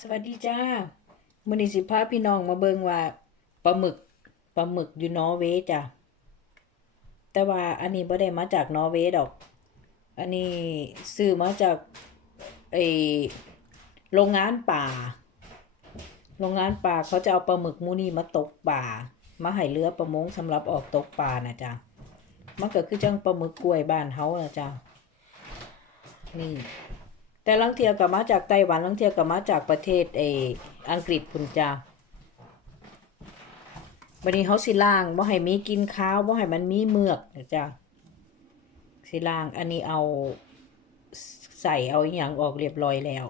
สวัสดีจ้ามือนี้สิพาพี่น้องมาเบิงว่าปลาหมึกปลาหมึกอยู่นอร์เวย์จ้ะแต่ว่าอันนี้บ่ได้มาจากนอร์เวย์ดอก อันนี้ซื้อมาจากไอโรงงานป่า โรงงานป่าเขาจะเอาปลาหมึกมูนี่มาตกป่า มาให้เรือประมงสำหรับออกตกป่านะจ๊ะมันก็คือจังปลาหมึกกล้วยบ้านเฮานะจ๊ะนี่ แต่ลังเทียกับมาจากไต้หวันลังเทียกับมาจากประเทศเอออังกฤษพุ่นจ้าบันนี้เขาสิล่างบ่ให้มีกินข้าวบ่ให้มันมีเมือกนะจ้าสิล่างอันนี้เอาใส่เอาอย่างออกเรียบร้อยแล้ว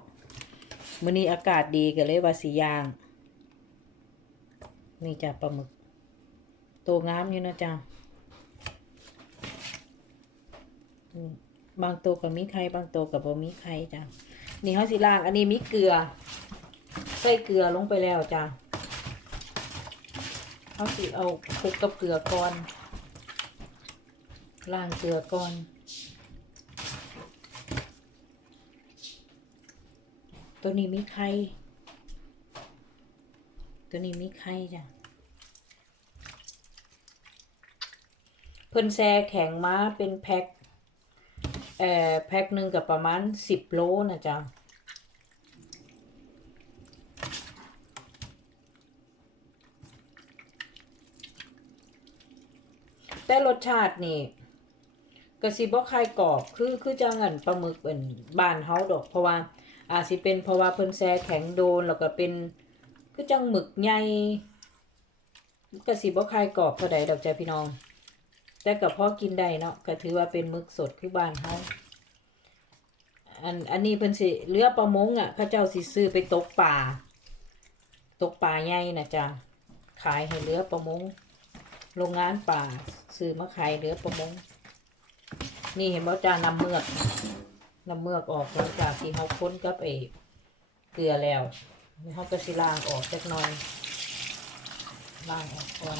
มื้อนี้อากาศดีก็เลยว่าสิย่าง นี่จ้าปลาหมึกตัวงามอยู่นะจ้าอืม บางตัวก็มีไข่บางตัวก็บ่มีไข่จ้ะนี่เขาสิล่าง อันนี้มีเกลือ ใส่เกลือลงไปแล้วจ้ะเขาสิเอาคลุกกับเกลือก่อนล่างเกลือก่อนตัวนี้มีไข่ตัวนี้มีไข่จ้ะเพิ่นแซ่แข็งมาเป็นแพ็ค เอ่อแพ็คหนึ่งกับประมาณสิบโลนะจ๊ะแต่รสชาตินี่ก็สิบ่คายกรอบคือคือจังอันปลาหมึกเป็นบานเฮาดอกเพราะว่าอาจสิเป็นเพราะว่าเพิ่นแช่แข็งโดนแล้วก็เป็นคือจังหมึกใหญ่ก็สิบ่คายกรอบเท่าใดดอกจ้ะพี่น้อง แต่ก็พอกินได้เนาะก็ถือว่าเป็นมึกสดคือบ้านเฮาอันอันนี้เพิ่นสิเรือประมงอะเขาเจ้าสิซื้อไปตกป่า ตกป่าใหญ่นะจ๊ะขายให้เรือประมงโรงงานป่าซื้อมาขายเรือประมง นี่เห็นบ่จ้านำเมือกนำเมือกออกหลังจากที่เขาค้นกับเอเกลือแล้วเขาก็สิล้างออกจักหน่อยล้างออกก่อน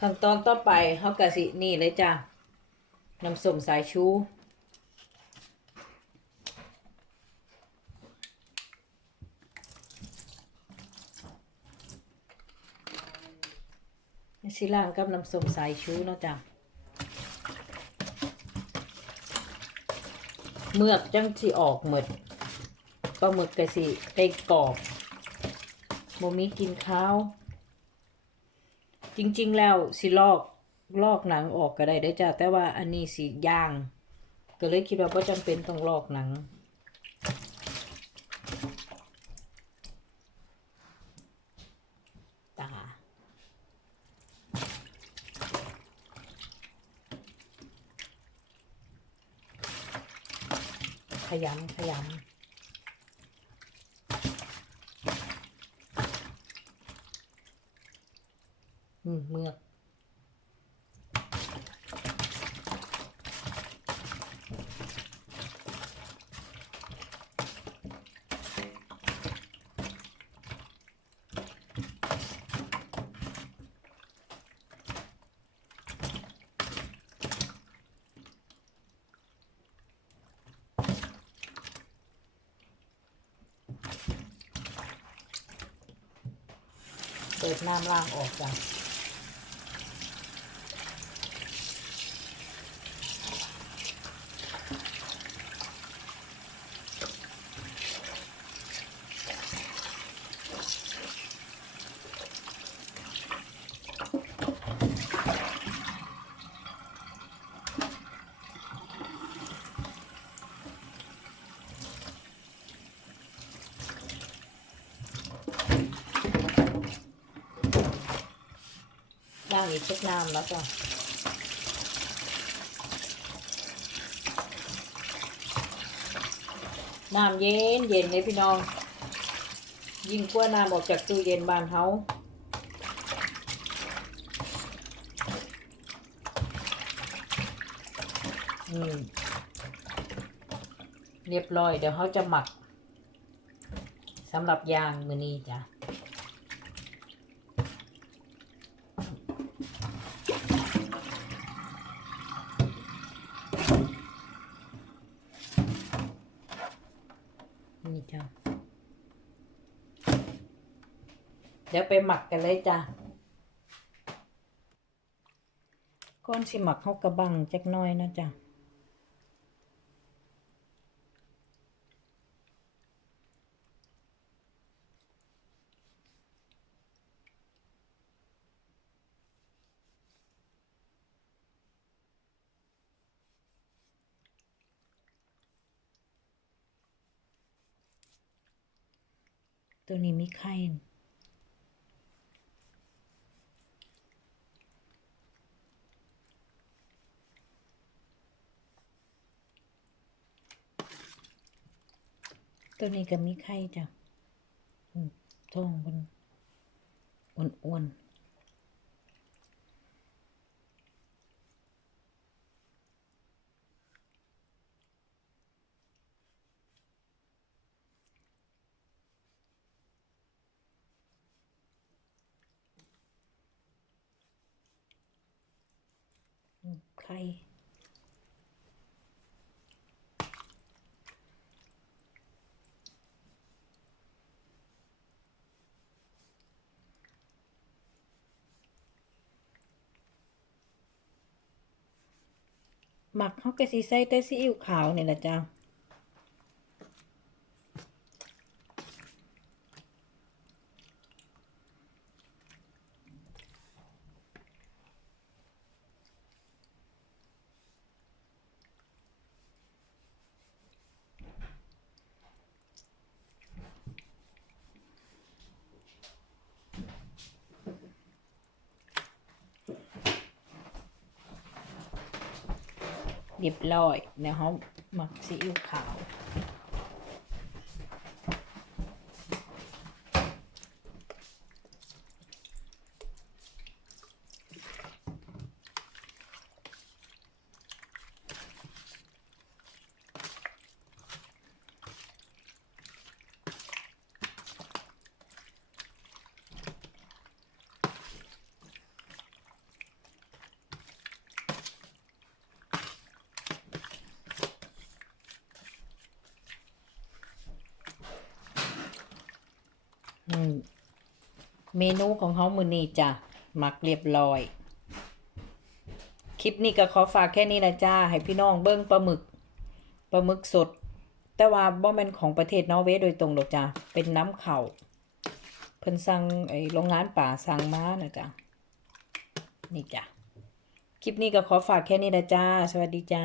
ขั้นตอนต่อไปเขากะสินี่เลยจ้ะน้ำส้มสายชูสิล่างกับน้ำส้มสายชูเนาะจ้ะเมือกจังสิออกหมดปลาหมึกกะสิได้กรอบบ่มีกินข้าว จริง ๆ แล้วสิลอกลอกหนังออกก็ได้ได้จ้ะแต่ว่าอันนี้สิย่าง ก็เลยคิดว่าบ่จำเป็นต้องลอกหนัง ตา ขยำขยำอืม เมือกเปิดน้ำล่างออกจ้ะ อีกเช็ดน้ำแล้วจ้ะน้ำเย็นเย็นเลยพี่น้อง ยิ่งกว่าน้ำออกจากตู้เย็นบานเฮาอืมเรียบร้อย เดี๋ยวเขาจะหมักสำหรับยางมือนี้จ้ะนี่จ้ะเดี๋ยวไปหมักกันเลยจ้ะก้อนสิหมักเขากระบังจักหน้อยนะจ้ะตัวนี้มีไข่ ตัวนี้ก็มีไข่จ้ะท้องมันอ้วนๆอืมไข่ หมักเขาก็สีใส่แต่ซีอิ๊วขาวนี่แหละจ้า เรียบร้อยแล้วเขาหมักซีอิ๊วขาว เมนูของเขามือนี้จ้ะหมักเรียบร้อย คลิปนี้ก็ขอฝากแค่นี้นะจ้า ให้พี่น้องเบิ้งปลาหมึกปลาหมึกสด แต่ว่าบ่แมนของประเทศนอร์เวย์โดยตรงหรอกจ้ะเป็นน้ำเข่าเพิ่นสั่งไอ้โรงงานป่าสั่งมานะจ้ะนี่จ้ะคลิปนี้ก็ขอฝากแค่นี้นะจ้า สวัสดีจ้า